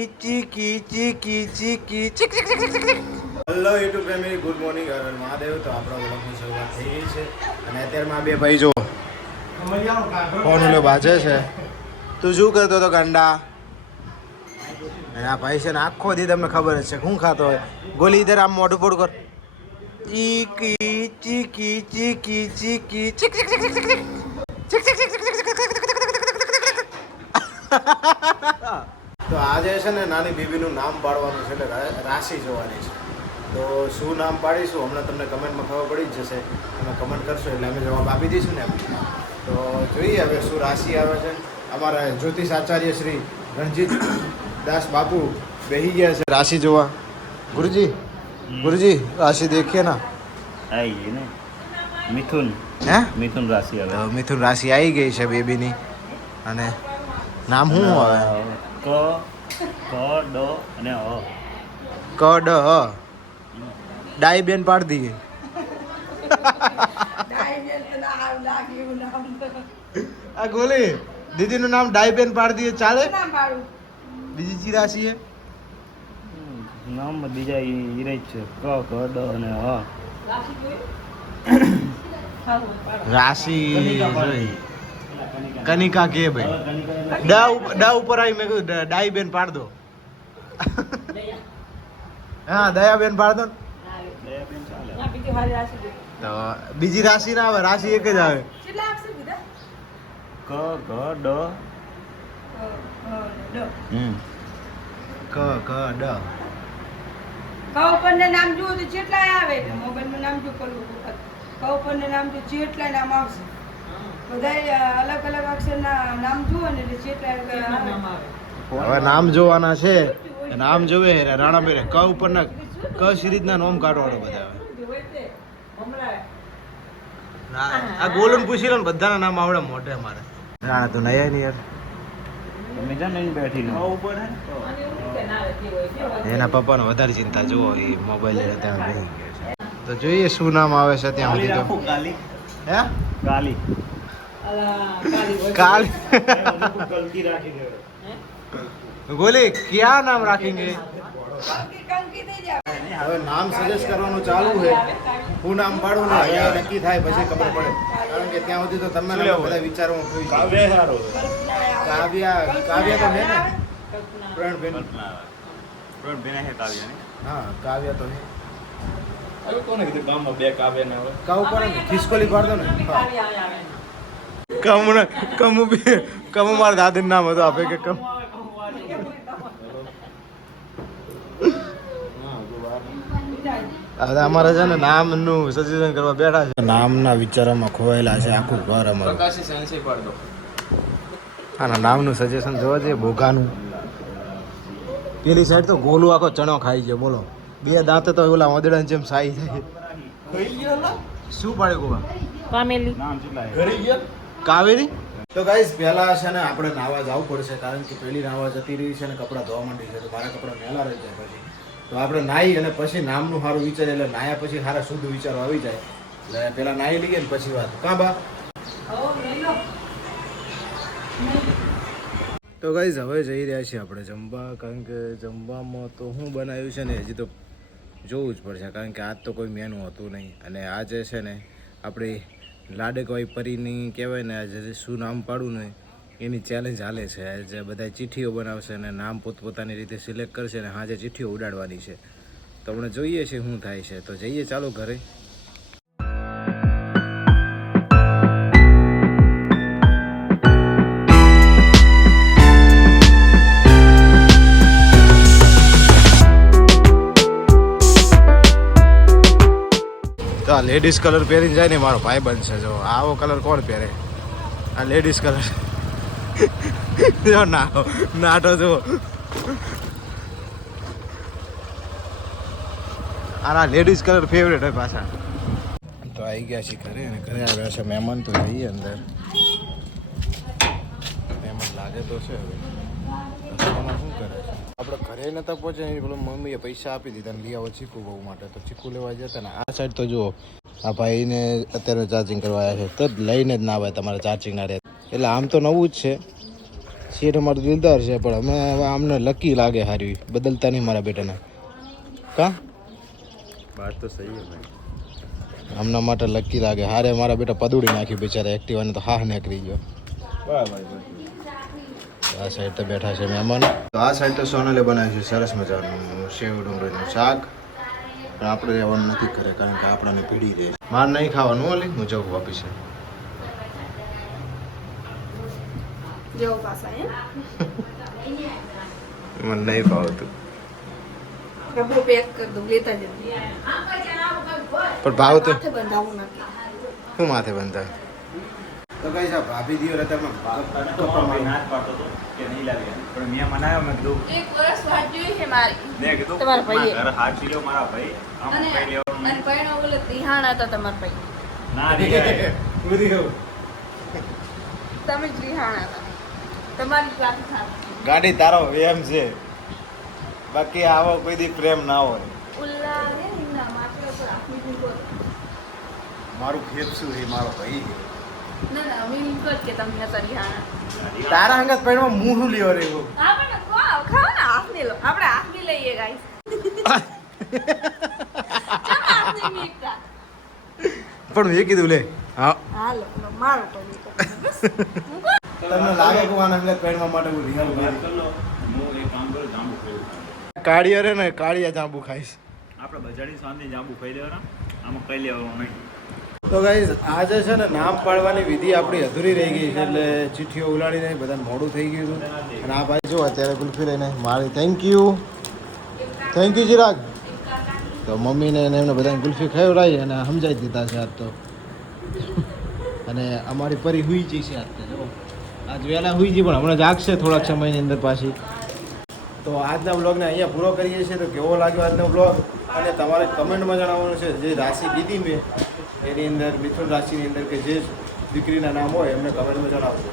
ચીકી ચીકી ચીકી ચીક ચીક ચીક ચીક. Hello YouTube family, good morning. હર મહાદેવ. તો આપણા વ્લોગની શરૂઆત થઈ ગઈ છે અને અત્યારમાં બે ભાઈ જો ફોન ઓલો બાજે છે. તું શું કરતો હતો ગાંડા? અને આ ભાઈ છે ને આખો દી તમને ખબર જ છે શું ખાતો હોય. ગોલી ઇધર આમ મોઢું પોડ કર. ચીકી ચીકી ચીકી ચીકી ચીક ચીક ચીક ચીક ચીક ચીક ચીક ચીક ચીક. તો આજે છે ને નાની બેબીનું નામ પાડવાનું છે એટલે રાશિ જોવાની છે. તો શું નામ પાડીશું હમણાં તમને કમેન્ટમાં ખબર પડી જ જશે. તમે કમેન્ટ કરશો એટલે અમે જવાબ આપી દઈશું ને. તો જોઈએ હવે શું રાશિ આવે છે. અમારા જ્યોતિષ આચાર્ય શ્રી રણજીત દાસ બાપુ બેહી ગયા છે રાશિ જોવા. ગુરુજી ગુરુજી રાશિ દેખીએ ના. આવી ગઈ ને મિથુન. હે મિથુન રાશિ આવે. તો મિથુન રાશિ આવી ગઈ છે બેબીની. અને નામ શું આવે? ક ડ અને અ. ક ડ અ. ડાઈ બેન પાડી દઈએ. આ ગોલી દીદીનું નામ ડાઈ બેન પાડી દઈએ ચાલે? બીજી ચી રાશિ છે? નામ બીજા ઈ જ છે ક ડ અને અ. રાશિ જોઈ. કનિકા કે ભાઈ ડ ઉપર આવી મેં કીધું ડાઈ બેન પાડ દો. હા દયા બેન પાડ દો. તો બીજી રાશિ ના આવે, રાશિ એક જ આવે. ક ગ ડ ક ક ડ. કૌપન નામ જુઓ તો જેટલા આવે મોબાઈલનું નામ જો પેલું કૌપન નામ જો જેટલા નામ આવશે બધા અલગ અલગ અક્ષરના નામ જુઓ ને એટલે જેટલા હવે નામ જોવાના છે. નામ જોવે રાણાબેન ક ઉપર ના ક સિરીઝ ના નામ કાઢવાના બધા. આ ગોલન પૂછી લો ને બધાના નામ આવડે મોઢે મારે. રાણા તું નયા નહીં યાર. તમે જા નહીં બેઠી લો એના પપ્પાને વધારે ચિંતા જુઓ એ મોબાઈલ લઈને ત્યાં બેસી ગયા છે. તો જોઈએ શું નામ આવે છે ત્યાં સુધી. તો ગાલી હે ગાલી કાલ ગલતી રાખી દે. ગોલી ક્યાં નામ રાખેંગે? કંકી થઈ જાય હવે નામ સજેસ્ટ કરવાનું ચાલુ છે. હું નામ પાડું ને અહીંયા નક્કી થાય પછી ખબર પડે. કારણ કે ત્યાં સુધી તો તમે બધા વિચારોમાં ખોઈ જાઓ. કાવ્યા કાવ્યા તો હે ને પ્રણબેન. હા કાવ્યા તો હે. કોને કીધું ગામમાં બે કાવ્ય ને હવે કા ઉપર ખિસકોલી પાડ દો ને. કમુ કમુ કમુ મારા દાદીનું નામ હતું આપે કે કમ. હવે અમારે છે ને નામનું સજેશન કરવા બેઠા છે. નામના વિચારોમાં ખોવાયેલા છે આખું ઘર અમારું. આના નામનું સજેશન જોવા જઈએ. ભોગાનું પેલી સાઈડ તો ગોલું આખો ચણો ખાઈ ગયો. બોલો બે દાંતે તો ઓલા મદડાની જેમ સાઈ જાય. શું પાડે ગોવા? કાવેરી. તો ગાઈસ પહેલા છે ને આપણે નાવા જવું પડશે કારણ કે પેલી નાવા જતી રહી છે ને કપડાં ધોવા માંડી છે. તો મારા કપડાં મેલા રહી જાય પછી. તો આપણે નાહી અને પછી નામનું સારું વિચારીએ એટલે નાહ્યા પછી સારા શુદ્ધ વિચારો આવી જાય. એટલે પેલા નાહી લઈએ ને પછી વાત. કાં બા? તો ગાઈસ હવે જઈ રહ્યા છીએ આપણે જમવા. કારણ કે જમવામાં તો શું બનાવ્યું છે ને હજી તો જોવું જ પડશે. કારણ કે આજ તો કોઈ મેનુ હતું નહીં. અને આજે છે ને આપણી લાડકવાઈ પરીની કહેવાય ને આજે શું નામ પાડવું ને એની ચેલેન્જ હાલે છે. આજે બધા ચિઠ્ઠીઓ બનાવશે અને નામ પોતપોતાની રીતે સિલેક્ટ કરશે અને આજે ચિઠ્ઠીઓ ઉડાડવાની છે. તો આપણે જોઈએ છીએ શું થાય છે. તો જઈએ ચાલો ઘરે. તો આ લેડીઝ કલર પહેરીને જાય ને મારો ભાઈ બનશે. જો આવો કલર કોણ પહેરે? આ લેડીઝ કલર. જો નાટો જો. આ લેડીઝ કલર ફેવરેટ હોય પાછા. તો આવી ગયા છીએ ઘરે અને ઘરે આવ્યા છે મહેમાન. તો જઈએ અંદર. મહેમાન લાગે તો છે હવે શું કરે છે. આપણે ઘરે નતા પહોંચે પેલો મમ્મીએ પૈસા આપી દીધા ને લઈ આવો ચીકુ બહુ માટે. તો ચીકુ લેવા જતા ને આ સાઈડ તો જુઓ આ ભાઈને અત્યારે ચાર્જિંગ કરવા આવ્યા છે. તો લઈને જ ના આવે તમારે ચાર્જિંગ ના રહે. એટલે આમ તો નવું જ છે શેઠ અમારું દિલદાર છે પણ અમે હવે અમને લકી લાગે હારી બદલતા નહીં મારા બેટાને કા बात तो सही है भाई આમના માટે લકી લાગે હારે મારા બેટા પદુડી નાખી બિચારા એક્ટિવાને તો હા નીકળી ગયો बराबर આ સાઈડ તો બેઠા છે મહેમાન તો આ સાઈડ તો સોનલે બનાવ્યું છે સરસ મજાનું સેવ ડુંગળીનું શાક પણ આપણે રહેવાનું નથી કરે કારણ કે આપણાને પીડી રહે માર નહીં ખાવાનું ઓલી હું જવું વાપીસ જેવો પાસા મને નહીં ભાવતું કપડું પેક કરી દઉં લેતા જજો પણ ભાવ તો માથે બંધાવું નથી શું માથે બંધાય તો કઈ સાહેબ ભાભી દિયો રતરમાં नाच पाड़तो तो के नहीं लागे पर मैं मनाया मैं दो એક વર્ષ વાત જોઈ છે મારી मैं कીધું તમારા ભાઈએ. ઘર હાથ લ્યો મારા ભાઈ આમ અને કઈ લેવાનું અને પૈણો બોલે તિહાણ હતા તમારા ભાઈ ના રે તમે જ રિહાણ હતા તમારી વાત થાય ગાડી તારો વેમ છે બાકી આવો કોઈ દી પ્રેમ ના હોય ઉલ્લા રે ના માથે ઉપર આપની ભૂકો મારું ખેત શું છે મારો ભાઈ ના ના અમે એમ કહો કે તમે હતા રિહાણા તારા અંગત પેડમાં મું શું લ્યો રે એવું હા પણ ખાઓ ને હાથની લો આપણે હાથની લઈએ ગાઈસ પણ મેં કીધું લે હા હાલો મારો તો તમને લાગે કે આના અંગત પેડમાં માટે હું રિહાલ વાત કર લો હું એક કામ કરું જાંબુ ખાઈ કાળિયા રે ને કાળિયા જાંબુ ખાઈશ આપણે બજાડી સાંજે જાંબુ ખાઈ લેવાના આમાં કઈ લેવાનું નહીં તો ગાઈઝ આજે છે ને નામ પાડવાની વિધિ આપણી અધૂરી રહી ગઈ છે એટલે ચિઠ્ઠીઓ ઉલાડીને બધાને મોડું થઈ ગયું હતું અને આ ભાઈ જો અત્યારે કુલ્ફી લઈને મારી થેન્ક યુ ચિરાગ તો મમ્મીને અને એમને બધાને કુલ્ફી ખવડાવી અને સમજાવી દીધા છે આજ તો અને અમારી પરી હુઈ જઈ છે આજ તો જો આજ વહેલા હુઈ જઈ પણ હમણાં જાગશે થોડાક સમયની અંદર પાછી તો આજના બ્લોગને અહીંયા પૂરો કરીએ છીએ તો કેવો લાગ્યો આજનો બ્લોગ અને તમારે કમેન્ટમાં જણાવવાનું છે જે રાશિ કીધી મેં એની અંદર મિથુન રાશિની અંદર કે જે દીકરીના નામ હોય એમને કમેન્ટમાં જણાવજો